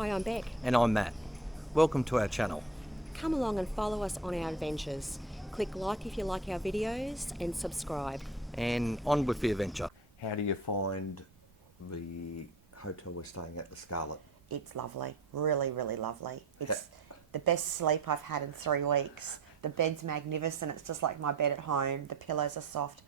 Hi, I'm Beck. And I'm Matt. Welcome to our channel. Come along and follow us on our adventures. Click like if you like our videos and subscribe. And on with the adventure. How do you find the hotel we're staying at, the Scarlet? It's lovely, really, really lovely. It's the best sleep I've had in 3 weeks. The bed's magnificent. It's just like my bed at home. The pillows are soft.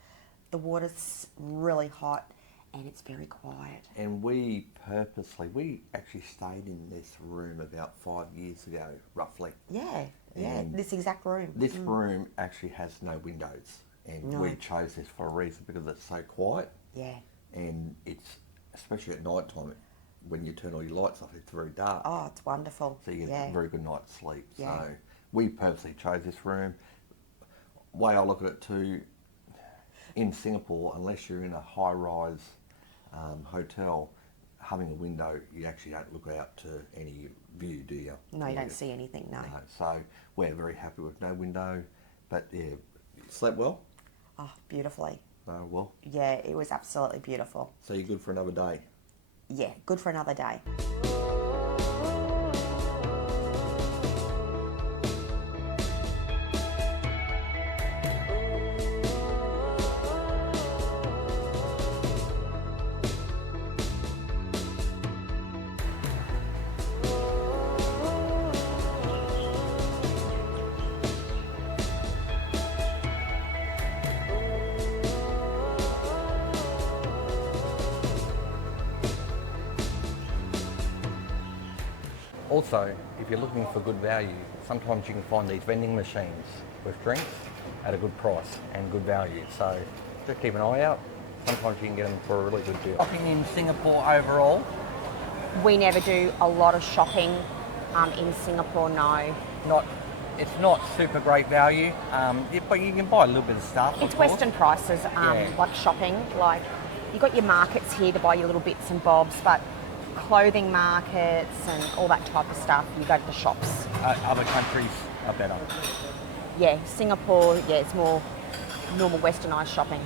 The water's really hot and it's very quiet. And we actually stayed in this room about 5 years ago, roughly. Yeah, And this exact room. This room actually has no windows. And we chose this for a reason because it's so quiet. Yeah. And it's, especially at night time, when you turn all your lights off, it's very dark. Oh, it's wonderful. So you get a very good night's sleep. Yeah. So we purposely chose this room. Way I look at it too, in Singapore, unless you're in a high-rise hotel, having a window, you actually don't look out to any view, do you? No, you don't see anything, no. So we're very happy with no window. But yeah, slept well? Oh, beautifully. Oh, well. Yeah, it was absolutely beautiful. So you're good for another day? Yeah, good for another day. Also, if you're looking for good value, sometimes you can find these vending machines with drinks at a good price and good value. So just keep an eye out. Sometimes you can get them for a really good deal. Shopping in Singapore overall? We never do a lot of shopping in Singapore, no. It's not super great value, but you can buy a little bit of stuff. It's Western prices, like shopping. Like, you've got your markets here to buy your little bits and bobs, but clothing markets and all that type of stuff, you go to the shops. Other countries are better. Yeah, Singapore, yeah, it's more normal Westernised shopping.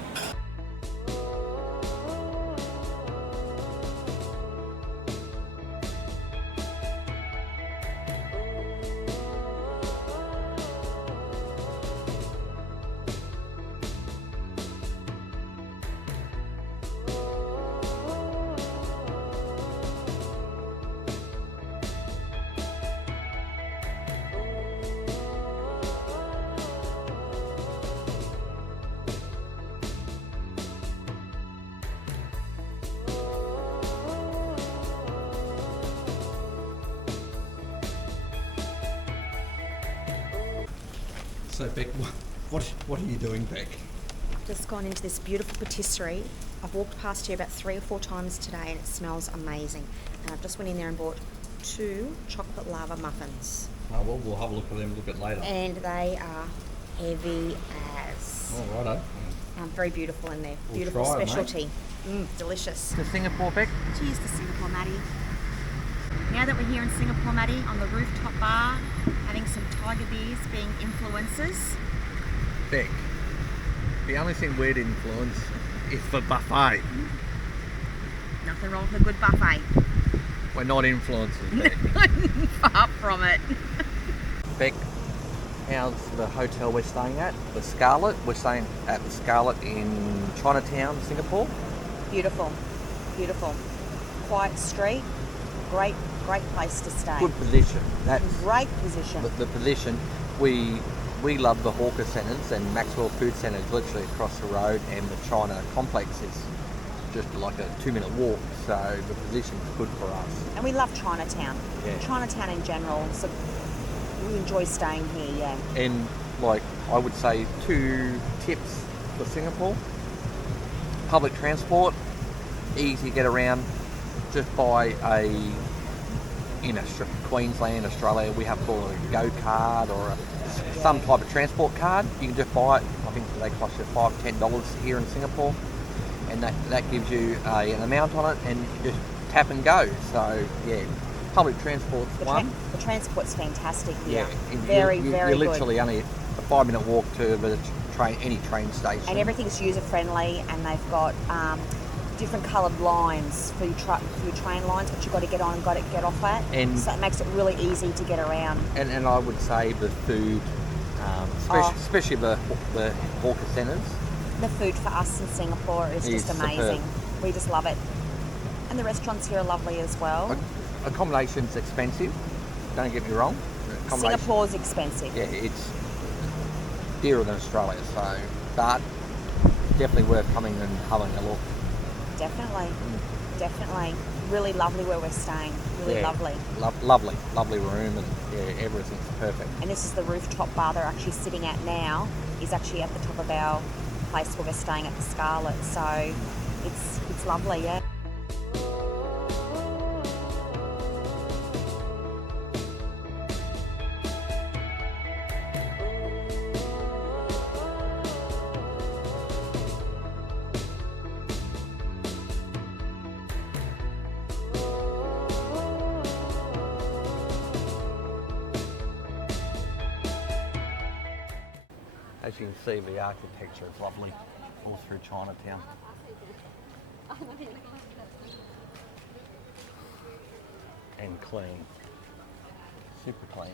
So Beck, what are you doing, Beck? Just gone into this beautiful patisserie. I've walked past here about 3 or 4 times today and it smells amazing. And I've just went in there and bought 2 chocolate lava muffins. Oh, well, we'll have a look at them a little bit later. And they are heavy as. Oh, righto. Very beautiful in there. We'll Beautiful try 'em, specialty. Delicious. To Singapore, Beck? Cheers to Singapore, Maddie. Now that we're here in Singapore, Maddie, on the rooftop bar, having some tiger beers, being influencers. Beck, the only thing we'd influence is the buffet. Nothing wrong with a good buffet. We're not influencers, Beck. Far from it. Beck, how's the hotel we're staying at? The Scarlet. We're staying at the Scarlet in Chinatown, Singapore. Beautiful, beautiful. Quiet street, great place to stay. Good position. That's Great position. the position. We love the hawker centres, and Maxwell Food Centre is literally across the road, and the China complex is just like a 2-minute walk. So the position's good for us. And we love Chinatown. Yeah. Chinatown in general, so we enjoy staying here, yeah. And like I would say, 2 tips for Singapore: public transport, easy to get around. Just buy in Queensland, Australia, we have called a Go card or some type of transport card. You can just buy it. I think they cost you $5-10 here in Singapore, and that gives you an amount on it, and you just tap and go. So yeah, public transport's one. The transport's fantastic here. Yeah, very you're good. literally only a 5-minute walk to the any train station. And everything's user friendly, and they've got different coloured lines for your train lines, which you've got to get on and got to get off at. And- so it makes it really easy to get around. And I would say the food, especially the hawker centres. The food for us in Singapore is just Is amazing. superb. We just love it. And the restaurants here are lovely as well. Accommodation's expensive, don't get me wrong. Singapore's expensive. Yeah, it's dearer than Australia, so, but definitely worth coming and having a look. Definitely. Definitely. Really lovely where we're staying. Really lovely. Lovely room, and yeah, everything's perfect. And this is the rooftop bar they're actually sitting at now, is actually at the top of our place where we're staying at the Scarlet. So it's lovely, yeah. As you can see, the architecture is lovely all through Chinatown. And clean. Super clean.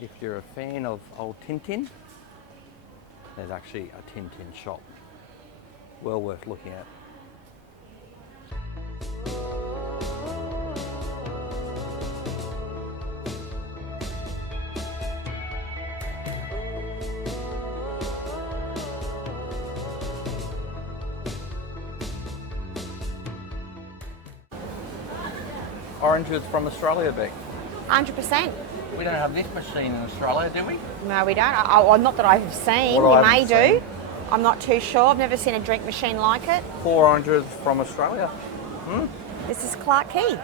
If you're a fan of old Tintin, there's actually a Tintin shop. Well worth looking at. Oranges from Australia, Beck. 100%. We don't have this machine in Australia, do we? No, we don't. Not that I've seen. Or You I may haven't do. seen. I'm not too sure. I've never seen a drink machine like it. 4 oranges from Australia. This is Clarke Quay.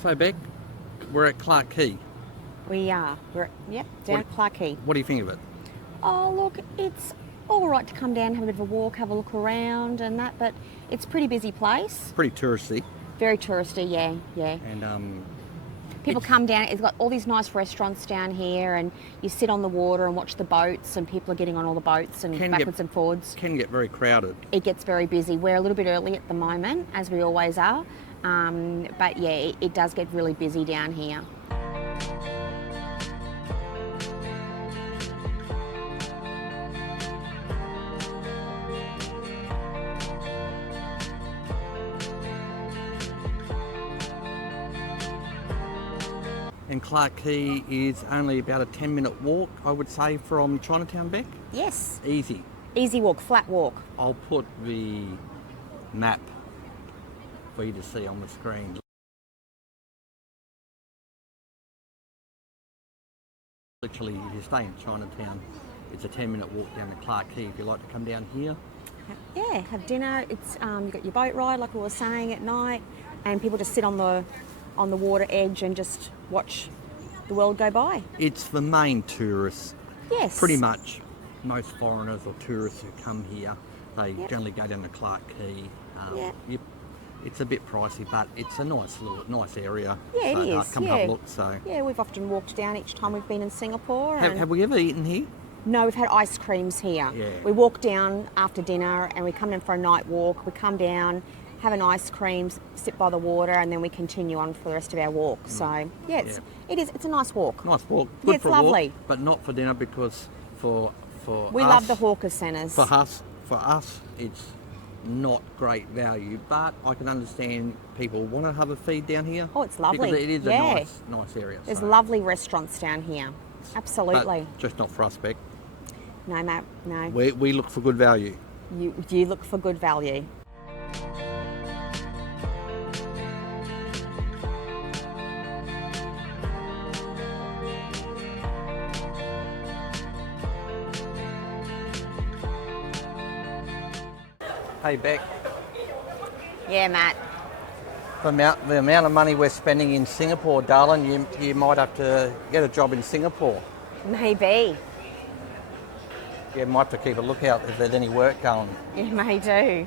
So Beck, we're at Clarke Quay. We are. We're down at Clarke Quay. What do you think of it? Oh, look, it's all right to come down, have a bit of a walk, have a look around and that, but it's a pretty busy place. Pretty touristy. Very touristy, yeah. And People come down, it's got all these nice restaurants down here and you sit on the water and watch the boats and people are getting on all the boats and backwards and forwards. can get very crowded. It gets very busy. We're a little bit early at the moment, as we always are. But yeah, it does get really busy down here. And Clarke Quay is only about a 10-minute walk, I would say, from Chinatown, Beck. Yes. Easy. Easy walk, flat walk. I'll put the map for you to see on the screen. Literally, if you stay in Chinatown, it's a 10-minute walk down to Clarke Quay if you like to come down here. Yeah, have dinner. It's you've got your boat ride, like we were saying, at night, and people just sit on the water edge and just watch the world go by. It's the main tourists. Yes. Pretty much most foreigners or tourists who come here, they generally go down to Clarke Quay. It's a bit pricey, but it's a nice area. Yeah, so, it is. come have a look. So. Yeah, we've often walked down each time we've been in Singapore. And Have we ever eaten here? No, we've had ice creams here. Yeah. We walk down after dinner and we come in for a night walk. We come down, have an ice cream, sit by the water, and then we continue on for the rest of our walk. So yeah, it is. It's a nice walk. Nice walk. Yeah, Good it's for a lovely. walk, but not for dinner because for We us, love the hawker centres. For us, it's not great value, but I can understand people want to have a feed down here. Oh, it's lovely. Because it is Yeah. a nice area. There's so. lovely restaurants down here. Absolutely. But just not for us, Beck. No, Matt, no. We look for good value. You look for good value. Hey Beck, Yeah, Matt. The amount of money we're spending in Singapore, darling, you might have to get a job in Singapore. Maybe. You might have to keep a lookout if there's any work going. You may do.